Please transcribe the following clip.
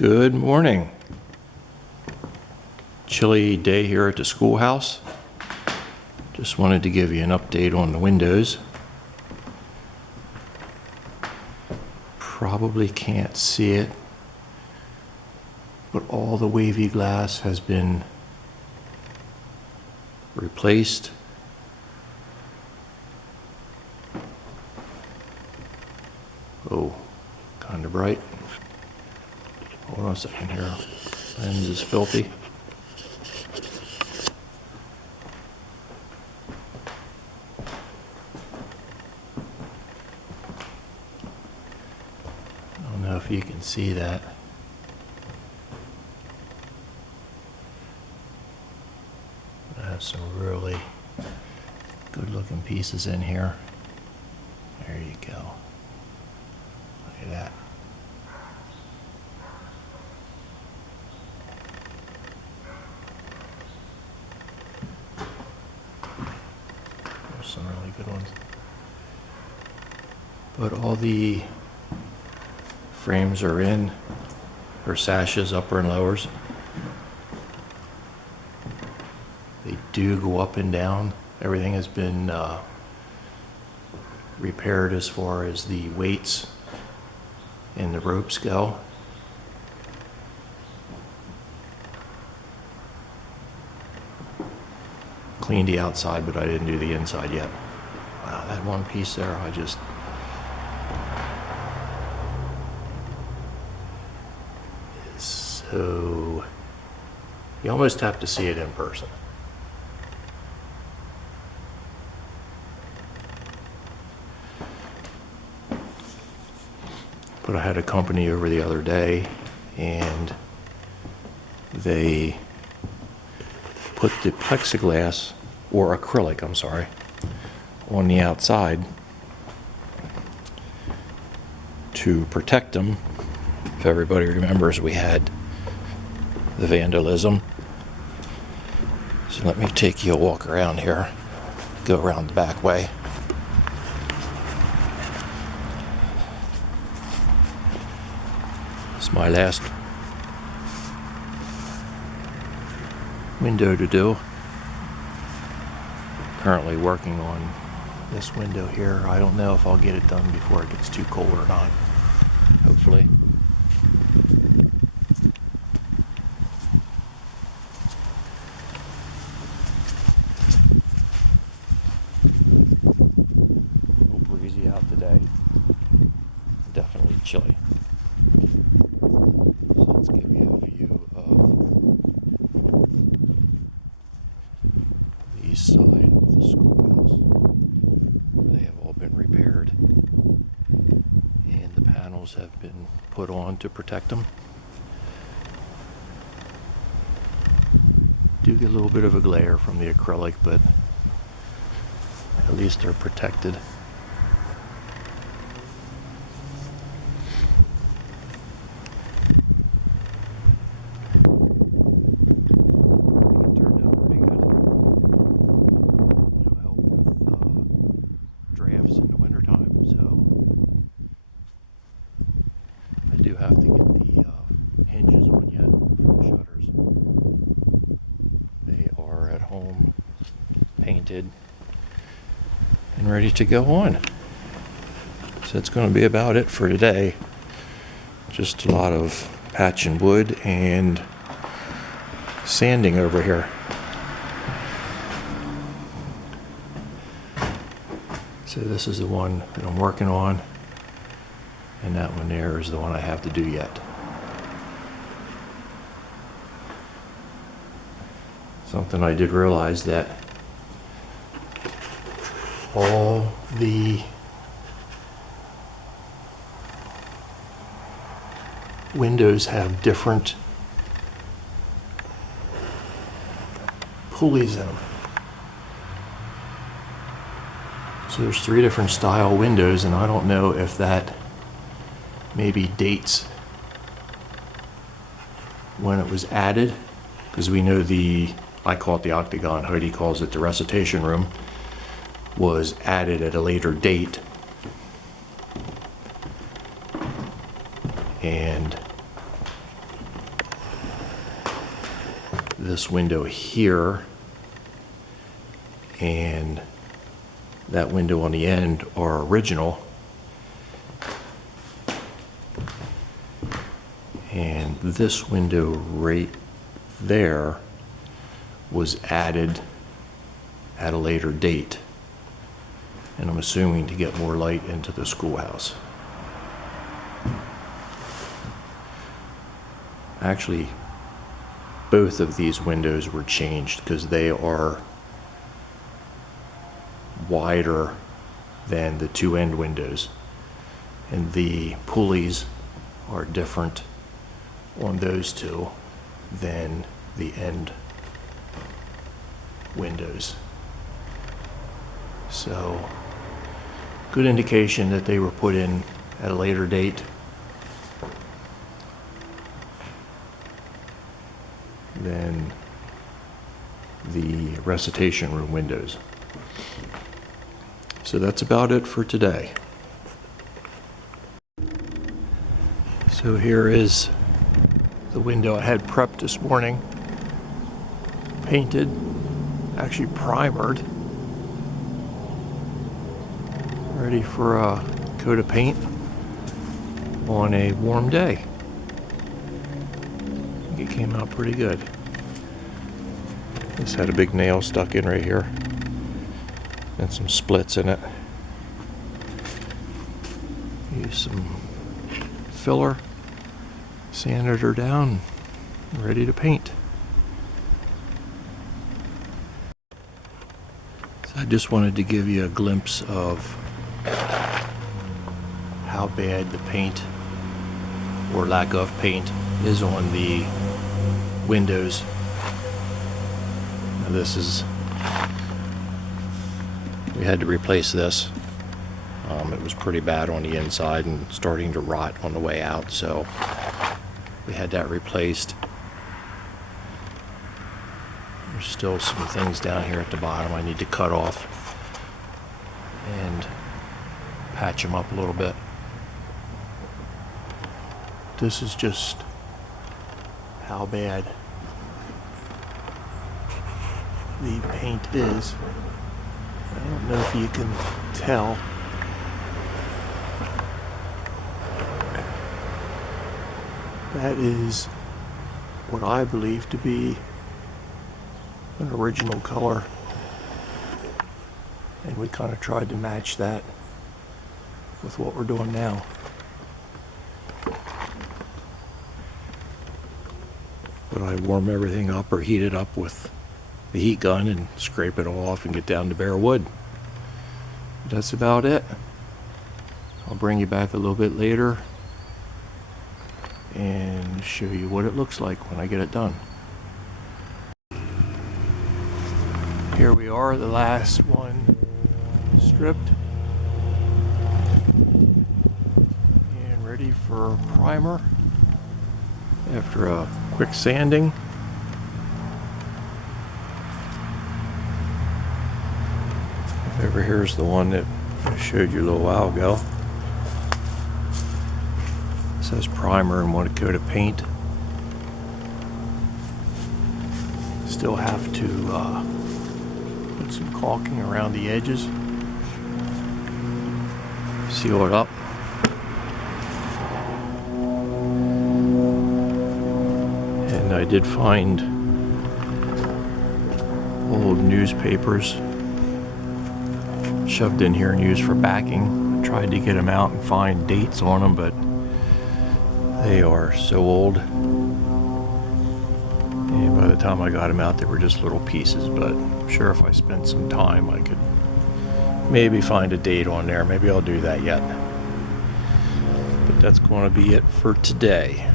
Good morning. Chilly day here at the schoolhouse. Just wanted to give you an update on the windows. Probably can't see it, but all the wavy glass has been replaced. Oh, kind of bright. Hold on a second here. Lens is filthy. I don't know if you can see that. I have some really good looking pieces in here. There you go. Look at that. There's some really good ones. But all the frames are in, or sashes, upper and lowers. They do go up and down. Everything has been repaired as far as the weights and the ropes go. Cleaned the outside, but I didn't do the inside yet. Wow, that one piece there, so you almost have to see it in person. But I had a company over the other day, and they put the plexiglass, or acrylic, I'm sorry, on the outside to protect them. If everybody remembers, we had the vandalism. So let me take you a walk around here. Go around the back way. It's my last window to do. Currently working on this window here. I don't know if I'll get it done before it gets too cold or not. Hopefully. Breezy out today. Definitely chilly. So let's give you a view of the east side of the schoolhouse. They have all been repaired, and the panels have been put on to protect them. Do get a little bit of a glare from the acrylic, but at least they're protected. And ready to go on. So that's going to be about it for today. Just a lot of patching wood and sanding over here. So this is the one that I'm working on, and that one there is the one I have to do yet. Something I did realize that all the windows have different pulleys in them. So there's 3 different style windows, and I don't know if that maybe dates when it was added, because we know I call it the octagon, Heidi calls it the recitation room, was added at a later date. And this window here and that window on the end are original, and this window right there was added at a later date, and I'm assuming to get more light into the schoolhouse. Actually, both of these windows were changed because they are wider than the two end windows, and the pulleys are different on those two than the end windows. So, good indication that they were put in at a later date than the recitation room windows. So that's about it for today. So here is the window I had prepped this morning, painted, actually primered, ready for a coat of paint on a warm day. I think it came out pretty good. This had a big nail stuck in right here and some splits in it. Use some filler, sanded her down, ready to paint. So I just wanted to give you a glimpse of how bad the paint or lack of paint is on the windows. Now this is, we had to replace this. It was pretty bad on the inside and starting to rot on the way out, so we had that replaced. There's still some things down here at the bottom I need to cut off and patch them up a little bit. This is just how bad the paint is. I don't know if you can tell. That is what I believe to be an original color, and we kind of tried to match that with what we're doing now. But I warm everything up or heat it up with the heat gun and scrape it all off and get down to bare wood. That's about it. I'll bring you back a little bit later and show you what it looks like when I get it done. Here we are, the last one stripped and ready for primer after a quick sanding. Over here's the one that I showed you a little while ago. It says primer and want to coat of paint. Still have to put some caulking around the edges, seal it up. And I did find old newspapers shoved in here and used for backing. Tried to get them out and find dates on them, but they are so old. And by the time I got them out, they were just little pieces, but I'm sure if I spent some time, I could maybe find a date on there. Maybe I'll do that yet. But that's going to be it for today.